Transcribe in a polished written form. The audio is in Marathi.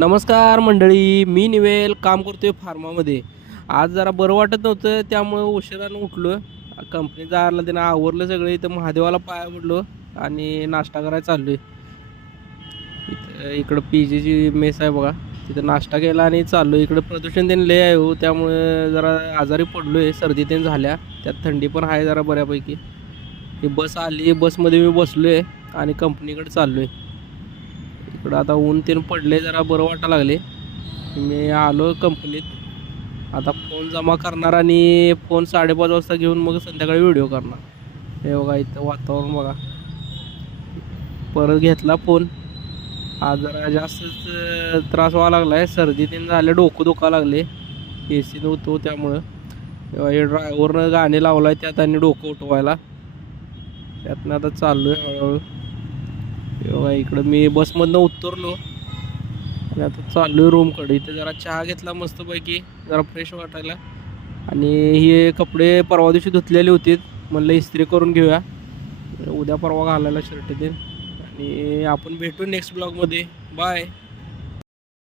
नमस्कार मंडळी, मी निवेल काम करतोय फार्मामध्ये. आज जरा बरं वाटत नव्हतं त्यामुळं उशिरानं उठलो. कंपनी जायला त्यानं आवरलं सगळं. इथं महादेवाला पाया पडलो आणि नाश्ता करायला चाललोय. इकडं पीजीची मेस आहे बघा, तिथं नाश्ता केला आणि चाललो. इकडं प्रदूषण त्यांनी लय आहे हो, त्यामुळे जरा आजारी पडलोय. सर्दी त्यांनी झाल्या, त्यात थंडी पण आहे जरा बऱ्यापैकी. ही बस आली, बसमध्ये मी बसलोय आणि कंपनीकडे चाललोय. इकडं आता ऊन तेन पडले, जरा बरं वाटायला लागले. मी आलो कंपनीत. आता फोन जमा करणार आणि फोन 5:30 वाजता घेऊन मग संध्याकाळी व्हिडिओ करणार. हे बघा इथं वातावरण बघा. परत घेतला फोन. आज जरा जास्तच त्रास व्हायला लागला आहे. सर्दी तेन झाले, डोकं दुखायला लागले. AC नव्हतो त्यामुळं. तेव्हा हे ड्रायव्हरनं गाणे लावलं आहे त्यात आणि डोकं उठवायला. त्यातनं आता चाललो आहे हळूहळू. बघा इकडं मी बसमधनं उतरलो आणि आता चाललो आहे रूमकडे. इथे जरा चहा घेतला मस्तपैकी, जरा फ्रेश वाटायला. आणि हे कपडे परवा दिवशी धुतलेले होते, म्हणलं इस्त्री करून घेऊया, उद्या परवा घालायला शर्ट ते. आणि आपण भेटू नेक्स्ट ब्लॉगमध्ये. बाय.